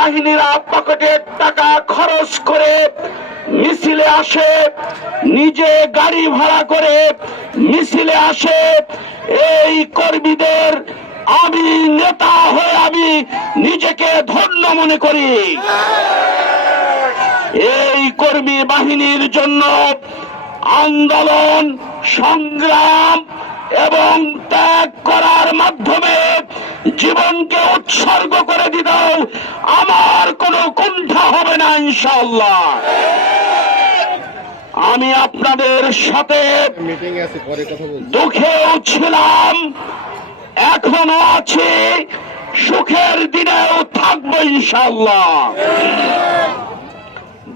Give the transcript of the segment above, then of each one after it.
বাহিনীরা পকেটের টাকা খরচ করে মিছিলে আসে, নিজে গাড়ি ভাড়া করে মিছিলে আসে। এই কর্মীদের আমি নেতা হয়ে আমি নিজেকে ধন্য মনে করি। এই কর্মী বাহিনীর জন্য আন্দোলন সংগ্রাম এবং ত্যাগ করার মাধ্যমে জীবনকে উৎসর্গ করে দিতেও আমার কোনো কুণ্ঠা হবে না ইনশাআল্লাহ। আমি আপনাদের সাথে দুঃখেও ছিলাম, এখনো আছি, সুখের দিনেও থাকবো ইনশাআল্লাহ।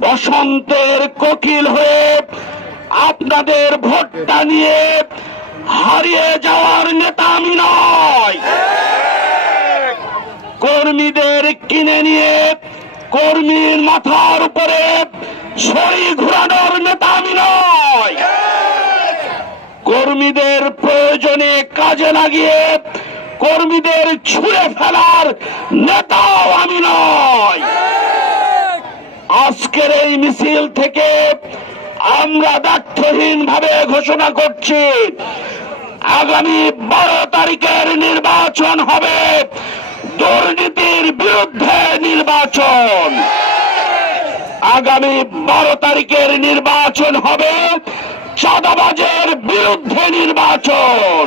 বসন্তের কোকিল হয়ে আপনাদের ভোটটা নিয়ে হারিয়ে যাওয়ার নেতা আমি নয়। কর্মীদের কিনে নিয়ে কর্মীর মাথার উপরে ছড়ি ঘুরানোর নেতা আমি নয়। কর্মীদের প্রয়োজনে কাজে লাগিয়ে কর্মীদের ছুঁড়ে ফেলার নেতাও আমি নয়। আজকের এই মিছিল থেকে আমরা দায়িত্বহীন ভাবে ঘোষণা করছি, আগামী 12 তারিখের নির্বাচন হবে দুর্নীতির বিরুদ্ধে নির্বাচন। আগামী 12 তারিখের নির্বাচন হবে চাঁদাবাজের বিরুদ্ধে নির্বাচন।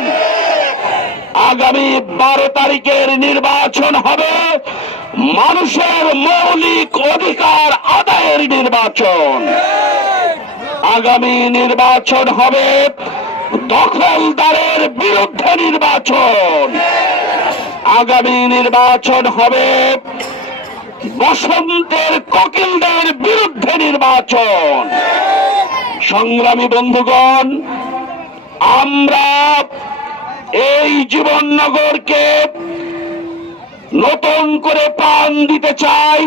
আগামী 12 তারিখের নির্বাচন হবে মানুষের মৌলিক অধিকার আদায়ের নির্বাচন। আগামী নির্বাচন হবে দখলদারের বিরুদ্ধে নির্বাচন। আগামী নির্বাচন হবে বসন্তের কোকিলদের বিরুদ্ধে নির্বাচন। সংগ্রামী বন্ধুগণ, আমরা এই জীবননগরকে নতুন করে প্রাণ দিতে চাই।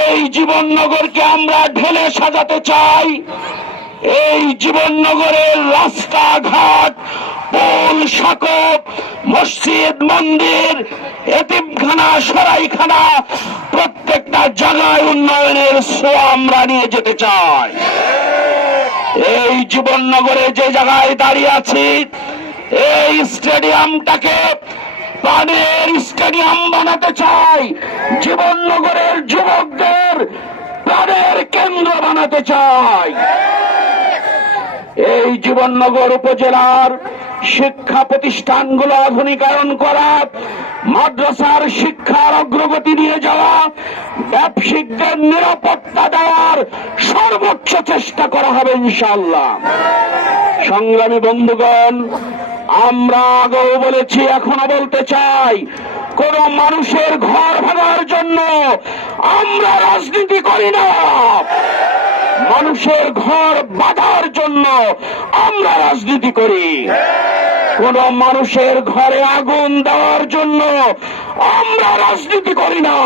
এই জীবননগরকে আমরা ঢেলে সাজাতে চাই। এই জীবননগরের রাস্তাঘাট, পোল সাকব, মসজিদ মন্দির, এতিমখানা, সরাইখানা, প্রত্যেকটা জায়গায় উন্নয়নের ছোঁয়া আমরা নিয়ে যেতে চাই। এই জীবননগরে যে জায়গায় দাঁড়িয়ে আছি, এই স্টেডিয়ামটাকে প্রাণের স্টেডিয়াম বানাতে চাই। জীবননগরের যুবকদের প্রাণের কেন্দ্র বানাতে চাই। এই জীবননগর উপজেলার শিক্ষা প্রতিষ্ঠানগুলো আধুনিকায়ন করা, মাদ্রাসার শিক্ষার অগ্রগতি নিয়ে যাওয়া, ব্যবসায়িকদের নিরাপত্তা দেওয়ার সর্বোচ্চ চেষ্টা করা হবে ইনশাআল্লাহ। সংগ্রামী বন্ধুগণ, আমরা আগেও বলেছি, এখনো বলতে চাই, কোন মানুষের ঘর ভাঙার জন্য আমরা রাজনীতি করি না। মানুষের ঘর বাঁধার জন্য আমরা রাজনীতি করি। কোন মানুষের ঘরে আগুন দেওয়ার জন্য আমরা রাজনীতি করি না।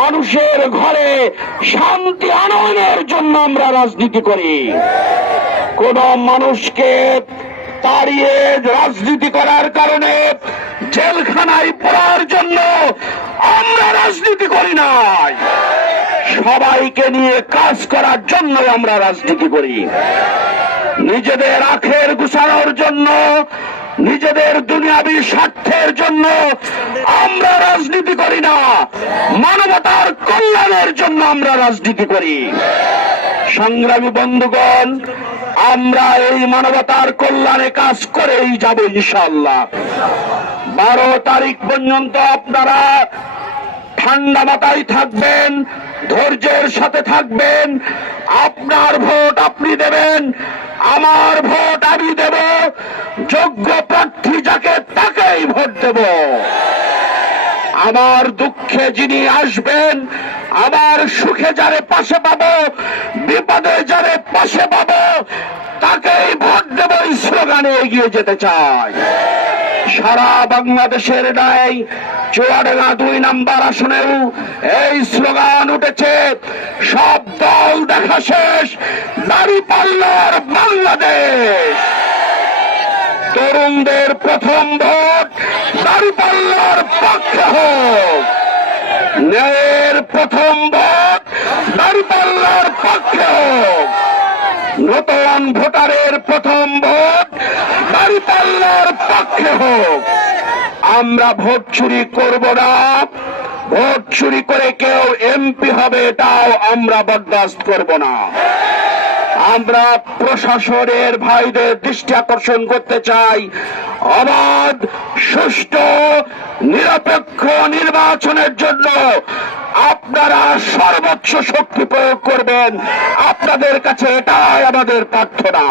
মানুষের ঘরে শান্তি আনয়নের জন্য আমরা রাজনীতি করি। কোন মানুষকে তাড়িয়ে রাজনীতি করার কারণে জেলখানায় পড়ার জন্য আমরা রাজনীতি করি নাই। সবাইকে নিয়ে কাজ করার জন্য আমরা রাজনীতি করি। নিজেদের আখের গুছানোর জন্য, নিজেদের দুনিয়াবী স্বার্থের জন্য আমরা রাজনীতি করি না। মানবতার কল্যাণের জন্য আমরা রাজনীতি করি। সংগ্রামী বন্ধুগণ, আমরা এই মানবতার কল্যাণে কাজ করেই যাব ইনশাআল্লাহ। 12 তারিখ পর্যন্ত আপনারা ঠান্ডা মাথায় থাকবেন, ধৈর্যের সাথে থাকবেন। আপনার ভোট আপনি দেবেন, আমার ভোট আমি দেব। যোগ্য প্রার্থী যাকে তাকেই ভোট দেব। আমার দুঃখে যিনি আসবেন, আমার সুখে যারে পাশে পাবো, বিপদে যারে পাশে পাবো, তাকেই ভোট দেব। এই স্লোগানে এগিয়ে যেতে চাই। সারা বাংলাদেশের ন্যায় চুয়াডাঙ্গা 2 নম্বর আসনেও এই স্লোগান উঠেছে, সব দল দেখা শেষ, দাঁড়িপাল্লার বাংলাদেশ। তরুণদের প্রথম ভোট দাঁড়িপাল্লার পক্ষে হোক। ন্যায়ের প্রথম ভোট দাঁড়িপাল্লার পক্ষে হোক। নতুন ভোটারের প্রথম ভোট দাঁড়িপাল্লার পক্ষে হোক। আমরা ভোট চুরি করব না। ভোট চুরি করে কেউ এমপি হবে এটাও আমরা বরদাস্ত করব না। আমরা প্রশাসনের ভাইদের দৃষ্টি আকর্ষণ করতে চাই, অবাধ, সুষ্ঠু, নিরপেক্ষ নির্বাচনের জন্য আপনারা সর্বোচ্চ শক্তি প্রয়োগ করবেন। আপনাদের কাছে এটাই আমাদের প্রার্থনা।